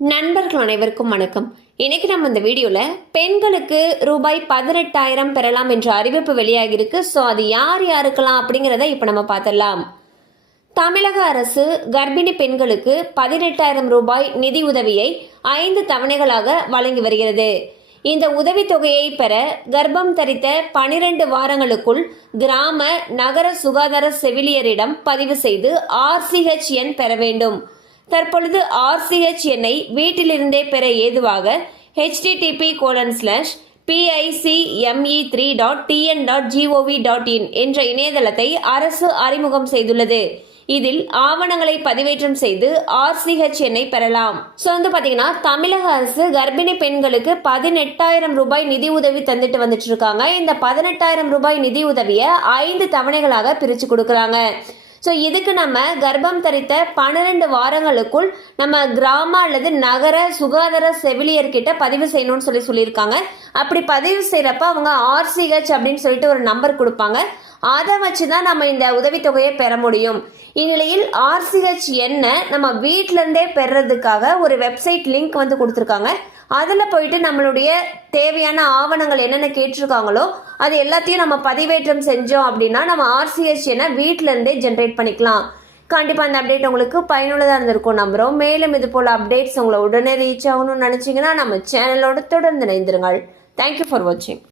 நண்பர்கள் அனைவருக்கும் வணக்கம். இன்னைக்கு நம்ம இந்த வீடியோல பெண்களுக்கு ரூபாய் 18,000 பெறலாம் என்ற அறிவிப்பு வெளியாகிருக்கு. ஸோ அது யார் யாருக்கெல்லாம் அப்படிங்கிறத இப்போ நம்ம பார்த்துடலாம். தமிழக அரசு கர்ப்பிணி பெண்களுக்கு 18,000 ரூபாய் நிதி உதவியை 5 தவணைகளாக வழங்கி வருகிறது. இந்த உதவித்தொகையை பெற கர்ப்பம் தரித்த 12 வாரங்களுக்குள் கிராம நகர சுகாதார செவிலியரிடம் பதிவு செய்து RCH எண் பெற வேண்டும். தற்பொழுது RCH எண்ணை வீட்டிலிருந்தே பெற ஏதுவாக http://picme3.tn.gov.in என்ற இணையதளத்தை அரசு அறிமுகம் செய்துள்ளது. இதில் ஆவணங்களை பதிவேற்றம் செய்து RCH எண்ணை பெறலாம். ஸோ பாத்தீங்கன்னா தமிழக அரசு கர்ப்பிணி பெண்களுக்கு 18,000 ரூபாய் நிதி உதவி தந்துட்டு வந்துட்டு இருக்காங்க. இந்த 18,000 ரூபாய் நிதி உதவியை 5 தவணைகளாக பிரிச்சு கொடுக்குறாங்க. ஸோ இதுக்கு நம்ம கர்ப்பம் தரித்த 12 வாரங்களுக்குள் நம்ம கிராம அல்லது நகர சுகாதார செவிலியர்கிட்ட பதிவு செய்யணும்னு சொல்லியிருக்காங்க. அப்படி பதிவு செய்கிறப்ப அவங்க RCH அப்படின்னு சொல்லிட்டு ஒரு நம்பர் கொடுப்பாங்க. அதை வச்சு தான் நம்ம இந்த உதவித்தொகையை பெற முடியும். இந்நிலையில் RCH எண்ணை நம்ம வீட்டிலேருந்தே பெறுறதுக்காக ஒரு வெப்சைட் லிங்க் கொடுத்துருக்காங்க. அதில் போயிட்டு நம்மளுடைய தேவையான ஆவணங்கள் என்னென்ன கேட்டிருக்காங்களோ அது எல்லாத்தையும் நம்ம பதிவேற்றம் செஞ்சோம் அப்படின்னா நம்ம RCH எண்ணை வீட்டிலேருந்தே ஜென்ரேட் பண்ணிக்கலாம். கண்டிப்பாக இந்த அப்டேட் உங்களுக்கு பயனுள்ளதாக இருந்திருக்கும் நம்புகிறோம். மேலும் இது போல் அப்டேட்ஸ் உங்களை உடனே ரீச் ஆகணும்னு நினச்சிங்கன்னா நம்ம சேனலோட தொடர்ந்து இணைந்திருங்கள். தேங்க்யூ ஃபார் வாட்சிங்.